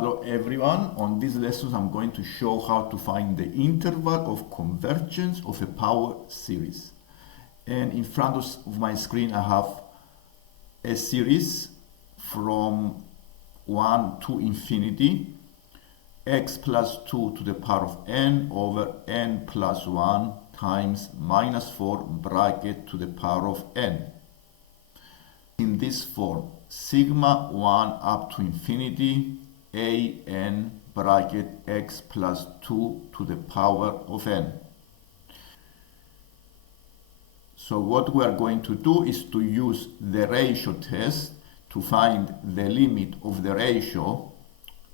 Hello everyone, on this lesson I'm going to show how to find the interval of convergence of a power series. And in front of my screen I have a series from 1 to infinity, x plus 2 to the power of n over n plus 1 times minus 4 bracket to the power of n. In this form, sigma 1 up to infinity a n bracket x plus 2 to the power of n. So what we are going to do is to use the ratio test to find the limit of the ratio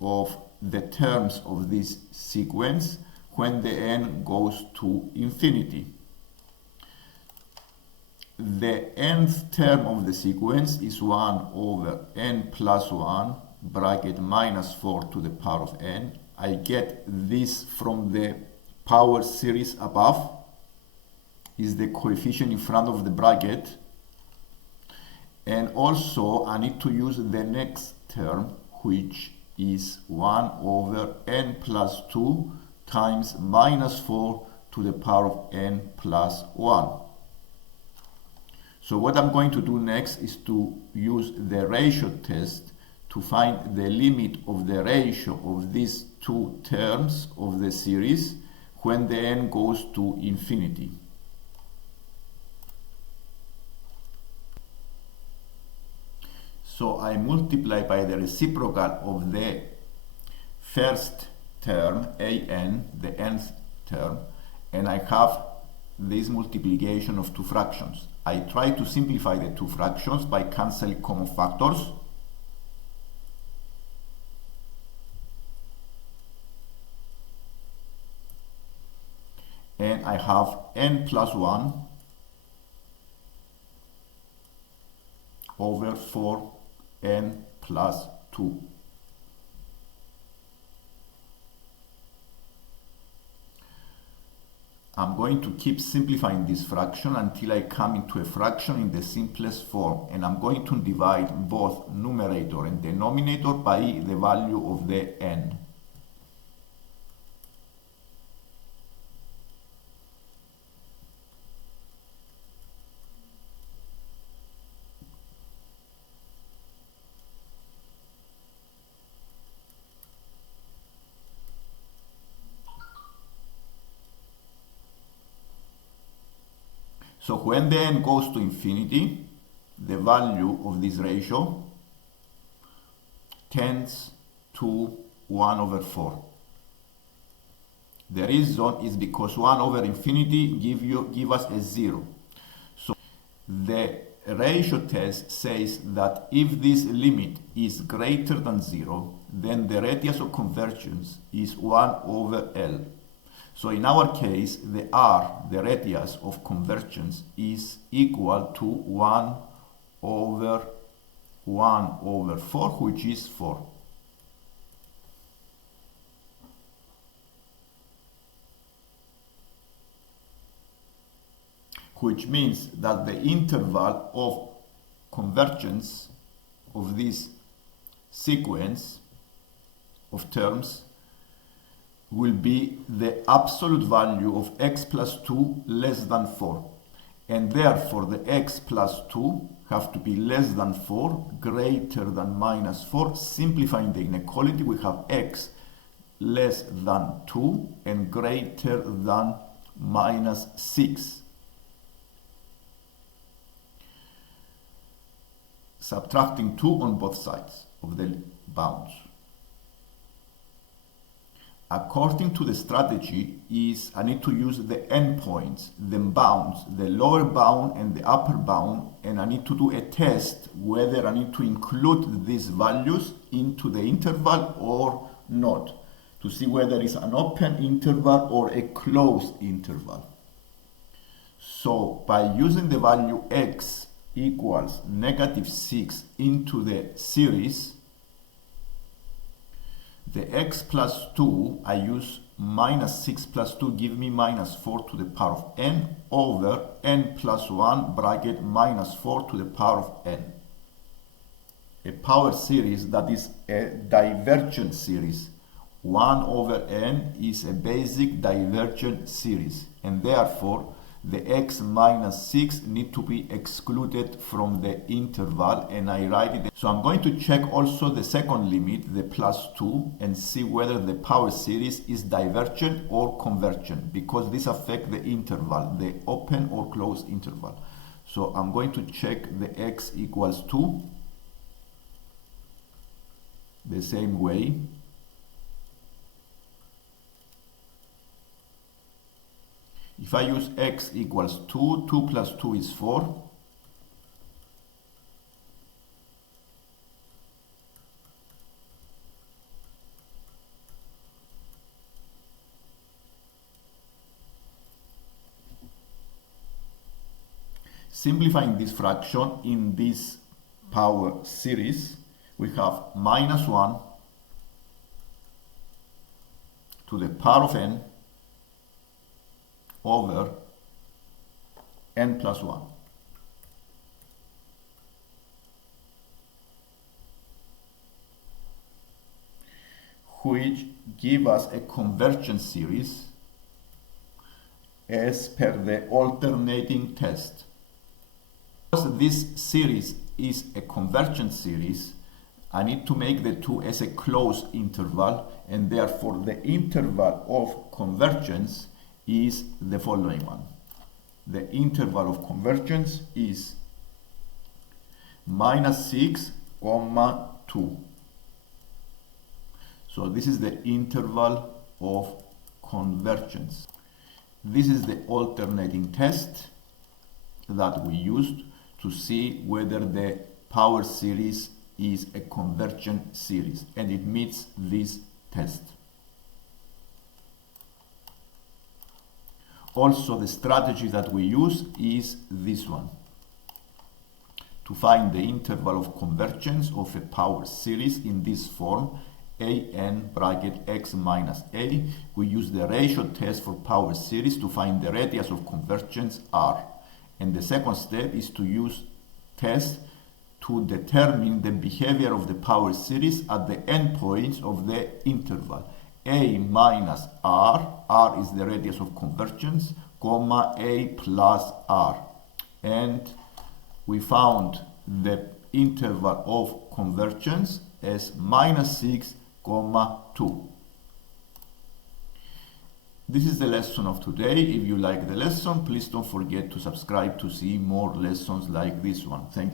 of the terms of this sequence when the n goes to infinity. The nth term of the sequence is 1 over n plus 1 bracket minus 4 to the power of n. I get this from the power series above, is the coefficient in front of the bracket, and also I need to use the next term, which is 1 over n plus 2 times minus 4 to the power of n plus 1. So what I'm going to do next is to use the ratio test to find the limit of the ratio of these two terms of the series when the n goes to infinity. So I multiply by the reciprocal of the first term, an, the nth term, and I have this multiplication of two fractions. I try to simplify the two fractions by cancelling common factors. And I have n plus 1 over 4n plus 2. I'm going to keep simplifying this fraction until I come into a fraction in the simplest form, and I'm going to divide both numerator and denominator by the value of the n. So when the n goes to infinity, the value of this ratio tends to 1 over 4. The reason is because 1 over infinity give us a 0. So the ratio test says that if this limit is greater than 0, then the radius of convergence is 1 over L. So in our case, the R, the radius of convergence, is equal to 1 over 4, which is 4. Which means that the interval of convergence of this sequence of terms will be the absolute value of x plus 2 less than 4. And therefore the x plus 2 have to be less than 4, greater than minus 4. Simplifying the inequality, we have x less than 2 and greater than minus 6. Subtracting 2 on both sides of the bounds. According to the strategy is I need to use the endpoints, the bounds, the lower bound and the upper bound, and I need to do a test whether I need to include these values into the interval or not, to see whether it's an open interval or a closed interval. So by using the value x equals -6 into the series, the x plus 2, I use -6 plus 2 give me -4 to the power of n over n plus 1 bracket -4 to the power of n. a power series that is a divergent series. 1 over n is a basic divergent series, and therefore the x minus 6 need to be excluded from the interval, and I write it. So I'm going to check also the second limit, the plus 2, and see whether the power series is divergent or convergent, because this affects the interval, the open or closed interval. So I'm going to check the x equals 2 the same way. If I use x equals 2, 2 plus 2 is 4. Simplifying this fraction in this power series, we have minus 1 to the power of n over n plus 1. Which give us a convergent series as per the alternating test. Because this series is a convergent series, I need to make the 2 as a closed interval, and therefore the interval of convergence is the following one. The interval of convergence is minus 6, 2. So this is the interval of convergence. This is the alternating test that we used to see whether the power series is a convergent series, and it meets this test. Also, the strategy that we use is this one. To find the interval of convergence of a power series in this form, an bracket x minus a, we use the ratio test for power series to find the radius of convergence r. And the second step is to use test to determine the behavior of the power series at the endpoints of the interval. A minus r is the radius of convergence, comma a plus r. And we found the interval of convergence as minus 6, 2. This is the lesson of today. If you like the lesson, please don't forget to subscribe to see more lessons like this one. Thank you.